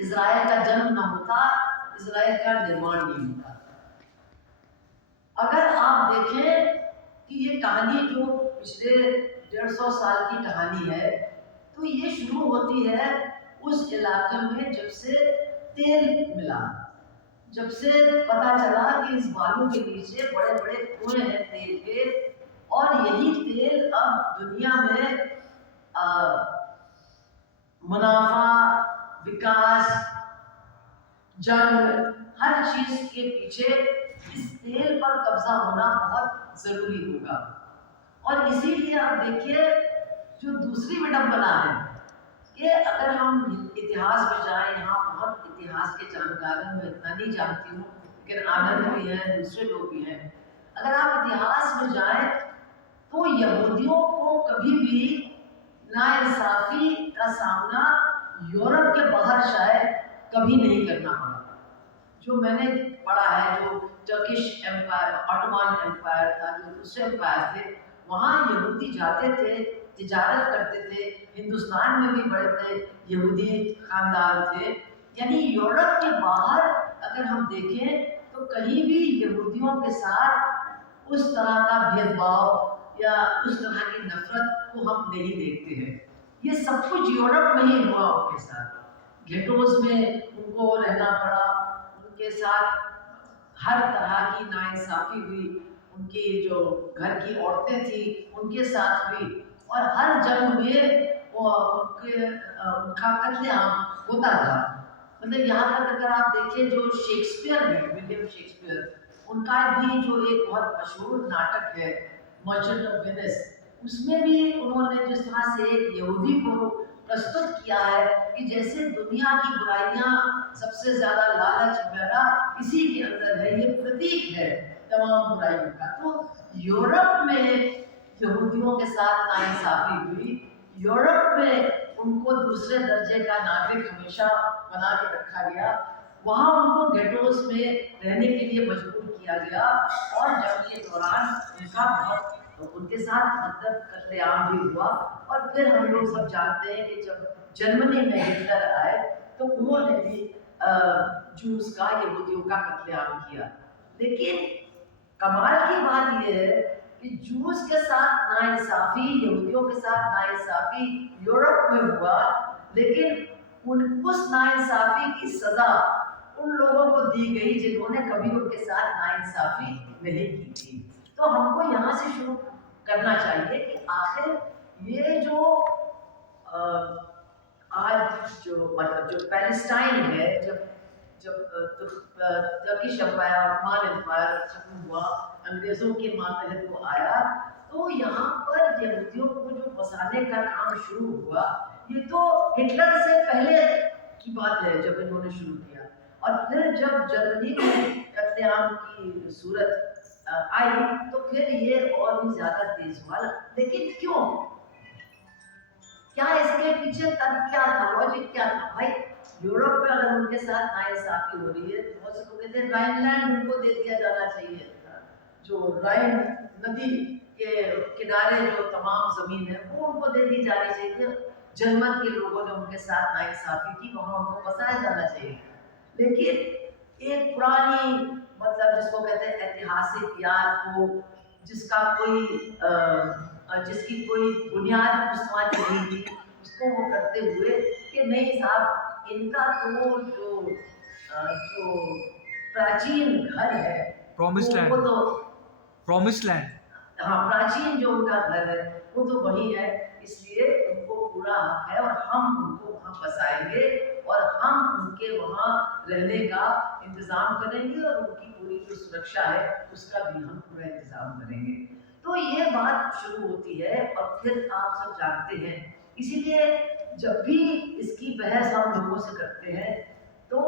اسرائیل کا جنم نہ ہوتا، اسرائیل کا نرمان نہیں ہوتا۔ اگر آپ دیکھیں کہ یہ کہانی جو پچھلے 150 سال کی کہانی ہے، تو یہ شروع ہوتی ہے اس علاقے میں جب سے تیل ملا، جب سے پتا چلا کہ اس بالوں کے نیچے بڑے بڑے کنویں ہیں تیل کے، اور یہی تیل اب دنیا میں منافع، وکاس، جنگ، ہر چیز کے پیچھے اس تیل پر قبضہ ہونا بہت ضروری ہوگا۔ اور اسی لیے آپ دیکھیے جو دوسری وڈمبنا ہے کہ اگر ہم اتہاس میں جائیں، یہاں بہت اتہاس کے جانکار ہیں، میں اتنا نہیں جانتی ہوں لیکن آنند بھی ہیں، دوسرے لوگ بھی ہیں، اگر آپ اتہاس میں جائیں تو یہودیوں کو کبھی بھی ناانصافی کا سامنا یورپ کے باہر شاید کبھی نہیں کرنا پڑا۔ جو میں نے پڑھا ہے، جو ٹرکش ایمپائر، آٹومان ایمپائر تھا، جو دوسرے ایمپائر تھے، وہاں یہودی جاتے تھے، تجارت کرتے تھے، ہندوستان میں بھی بڑے بڑے یہودی خاندان تھے، یعنی یورپ کے باہر اگر ہم دیکھیں تو کہیں بھی یہودیوں کے ساتھ اس طرح کا بھید بھاؤ یا اس طرح کی نفرت کو ہم نہیں دیکھتے ہیں۔ یہ سب کچھ یورپ میں ہی ہوا ان کے ساتھ، گھیٹوز میں ان کو رہنا پڑا، ان کے ساتھ ہر طرح کی ناانصافی ہوئی، ان کی جو گھر کی عورتیں تھیں ان کے ساتھ ہوئی، اور ہر جنگ میں ان کا قتل عام ہوتا تھا۔ مطلب یہاں تک اگر آپ دیکھیں جو شیکسپیئر ہے، ولیم شیکسپیئر، ان کا بھی جو ایک بہت مشہور ناٹک ہے مرچنٹ آف وینس، اس میں بھی انہوں نے جس طرح سے ایک یہودی کو پرستت کیا ہے کہ جیسے دنیا کی برائیاں سب سے زیادہ لالچ وغیرہ اسی کے اندر ہے، یہ پرتیک ہے تمام برائیوں کا۔ تو یورپ میں یہودیوں کے ساتھ ناانصافی ہوئی، یورپ میں ان کو دوسرے درجے کا ناگرک ہمیشہ بنا کے رکھا گیا، وہاں ان کو گیٹوز میں رہنے کے لیے مجبور کیا گیا، اور جنگ کے دوران ان کا بہت ان کے ساتھ مطلب قتل عام بھی ہوا۔ اور پھر ہم لوگ سب جانتے ہیں کہ جب جرمنی میں ہٹلر آئے تو انہوں نے بھی جوز کا، یہودیوں کا قتل عام کیا۔ لیکن کمال کی بات یہ ہے کہ جوز کے ساتھ ناانصافی، یہودیوں کے ساتھ ناانصافی یورپ میں ہوا، لیکن اس ناانصافی کی سزا ان لوگوں کو دی گئی جنہوں نے کبھی ان کے ساتھ ناانصافی نہیں کی تھی۔ تو ہم کو یہاں سے شروع کرنا چاہیے کہ آخر یہ جو آج جو مطلب جو پیلسٹائن ہے، جب ترکش امپائر، عثمان امپائر ختم ہوا، انگریزوں کے ماتحت وہ آیا، تو یہاں پر یہودیوں کو جو بسانے کا کام شروع ہوا، یہ تو ہٹلر سے پہلے کی بات ہے جب انہوں نے شروع کیا، اور پھر جب جرمنی میں قتل عام کی صورت آئی تو پھر یہ اور بھی زیادہ تیز ہوا۔ لیکن کیوں؟ کیا اس کے پیچھے ترک کیا تھا، لاجک کیا تھا؟ بھائی یورپ میں اگر ان کے ساتھ ناانصافی ہو رہی ہے تو بہت سے لوگ کہتے ہیں رائن لینڈ ان کو دے دیا جانا چاہیے، جو رائن ندی کے کنارے جو تمام زمین ہے وہ ان کو دے دی جانی چاہیے۔ جرمن کے لوگوں نے ان کے ساتھ ناانصافی کی، وہاں ان کو بسایا جانا چاہیے۔ لیکن ایک پرانی مطلب جس کو کہتے ہیں ایتہاسک یاد کو، جس کی کوئی بنیاد مستواد نہیں تھی، اس کو وہ کرتے ہوئے کہ نہیں صاحب ان کا تو جو پراچین گھر ہے، پرومسڈ وہ لینڈ، تو پرومسڈ لینڈ، ہاں پراچین جو ان کا گھر ہے وہ تو وہی ہے، اس لیے ان کو پورا حق ہے اور ہم ان کو وہاں بسائیں گے اور ہم ان کے وہاں رہنے کا انتظام کریں گے، اور ان کی پوری جو سرکشا ہے اس کا بھی ہم پورا انتظام کریں گے۔ تو یہ بات شروع ہوتی ہے، اور پھر آپ سب جانتے ہیں، اسی لیے جب بھی اس کی بحث ہم لوگوں سے کرتے ہیں تو